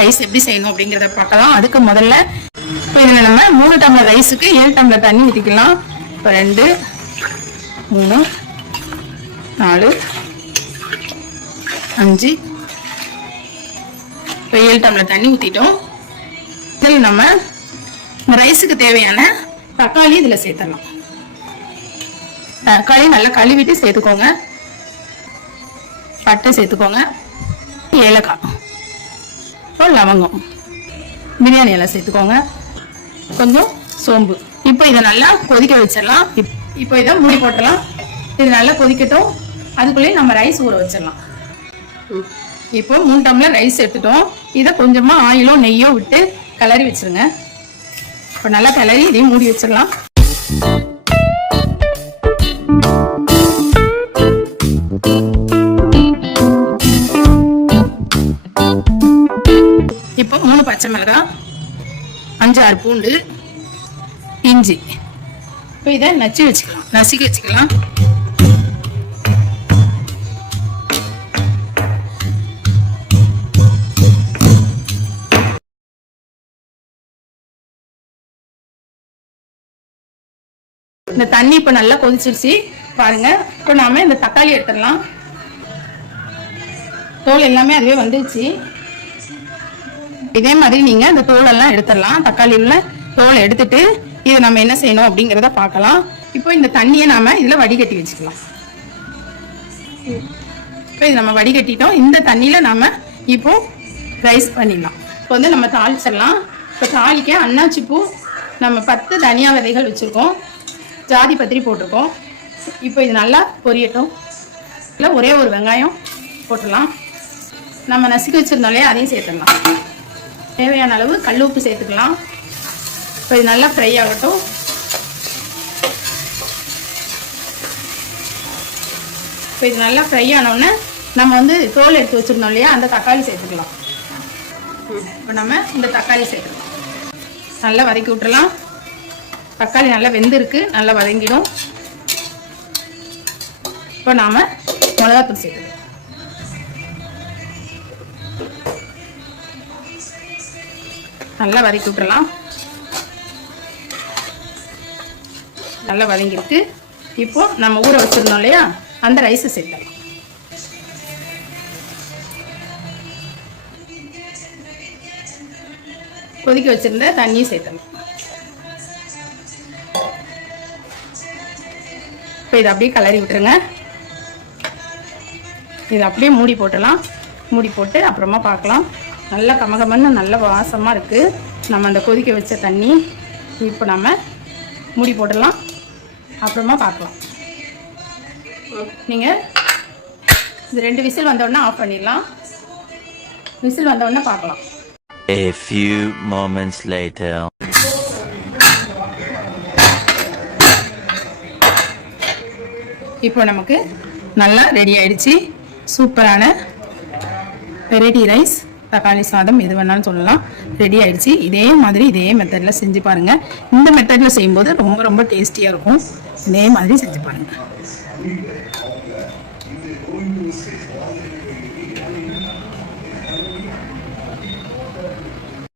Rice எப்படி செய்யணும் அப்படிங்கிறத பார்க்கலாம். அதுக்கு முதல்ல இப்போ இதில் நம்ம 3 டம்ளர் ரைஸுக்கு 7 டம்ளர் தண்ணி ஊற்றிக்கலாம். இப்போ 2 3 4 5 இப்போ 7 டம்ளர் தண்ணி ஊற்றிட்டோம். இதில் நம்ம இந்த ரைஸுக்கு தேவையான தக்காளி இதில் சேர்த்துடலாம். தக்காளி நல்லா கழுவிட்டு சேர்த்துக்கோங்க. பட்டை சேர்த்துக்கோங்க, ஏலக்காய், அப்புறம் லவங்கம், பிரியாணி எல்லாம் சேர்த்துக்கோங்க, கொஞ்சம் சோம்பு. இப்போ இதை நல்லா கொதிக்க வச்சிடலாம். இப்போ இதை மூடி போட்டுடலாம். இது நல்லா கொதிக்கட்டும். அதுக்குள்ளேயே நம்ம ரைஸ் ஊற வச்சிடலாம். இப்போ 3 டம்ளர் ரைஸ் எடுத்துட்டோம். இதை கொஞ்சமாக ஆயிலோ நெய்யோ விட்டு கிளறி வச்சிருங்க. இப்போ நல்லா கிளறி இதையும் மூடி வச்சிடலாம். இப்போ 3 பச்சை மிளகாய், 5-6 பூண்டு, இஞ்சி. இப்போ இதை நசுக்கி வச்சுக்கலாம். இந்த தண்ணி இப்போ நல்லா கொதிச்சிருச்சு பாருங்க. இப்போ நாம இந்த தக்காளி எடுத்துடலாம். தோல் எல்லாமே அதுவே வந்துருச்சு. இதே மாதிரி நீங்க இந்த தோலெல்லாம் எடுத்துடலாம். தக்காளியில் தோலை எடுத்துட்டு இதை நம்ம என்ன செய்யணும் அப்படிங்கிறத பார்க்கலாம். இப்போ இந்த தண்ணியை நாம இதுல வடிகட்டி வச்சுக்கலாம். இப்போ இது நம்ம வடிகட்டிட்டோம். இந்த தண்ணியில நாம இப்போ ரைஸ் பண்ணிடலாம். இப்போ வந்து நம்ம தாளிச்சிடலாம். இப்போ தாளிக்க அன்னாச்சி பூ, நம்ம 10 தனியா விதைகள் வச்சிருக்கோம், ஜாதி பத்திரி போட்டிருக்கோம். இப்போ இது நல்லா பொரியட்டும். இல்லை ஒரே ஒரு வெங்காயம் போட்டுடலாம். நம்ம நசுக்கி வச்சிருந்தோம்லையே அதையும் சேர்த்துடலாம். தேவையான அளவு கல் உப்பு சேர்த்துக்கலாம். இப்போ இது நல்லா ஃப்ரை ஆகட்டும். இப்போ இது நல்லா ஃப்ரை ஆனோடனே நம்ம வந்து தோல் எடுத்து வச்சிருந்தோம் இல்லையா, அந்த தக்காளி சேர்த்துக்கலாம். இப்போ நம்ம இந்த தக்காளி சேர்த்துக்கலாம். நல்லா வதக்கி விட்டுறலாம். தக்காளி நல்லா வெந்திருக்கு, நல்லா வதங்கிடும். இப்போ நாம மிளகாத்தூள் சேர்த்துக்கலாம். நல்லா வதக்கி விட்டுறலாம். நல்லா வதங்கிருக்கு. இப்போ நம்ம ஊற வச்சிருந்தோம் இல்லையா, அந்த ரைஸை சேர்த்துக்கலாம். கொதிக்க வச்சிருந்த தண்ணியும் சேர்த்துக்கலாம். இப்போ இதை அப்படியே கிளறி விட்டுருங்க. இதை அப்படியே மூடி போட்டுடலாம். மூடி போட்டு அப்புறமா பார்க்கலாம். நல்லா கமகமன்னு நல்ல வாசமாக இருக்குது நம்ம அந்த கொதிக்க வச்ச தண்ணி. இப்போ நம்ம மூடி போட்டுடலாம். அப்புறமா பார்க்கலாம். நீங்கள் இது 2 விசில் வந்தோடனே ஆஃப் பண்ணிடலாம். விசில் வந்தோடனே பார்க்கலாம். A few moments later. இப்போ நமக்கு நல்லா ரெடி ஆயிடுச்சு. சூப்பரான வெரைட்டி ரைஸ், தக்காளி சாதம், எது வேணாலும் சொல்லலாம், ரெடி ஆயிடுச்சு. இதே மாதிரி இதே மெத்தடில் செஞ்சு பாருங்க. இந்த மெத்தடில் செய்யும்போது ரொம்ப ரொம்ப டேஸ்டியாக இருக்கும். இதே மாதிரி செஞ்சு பாருங்க.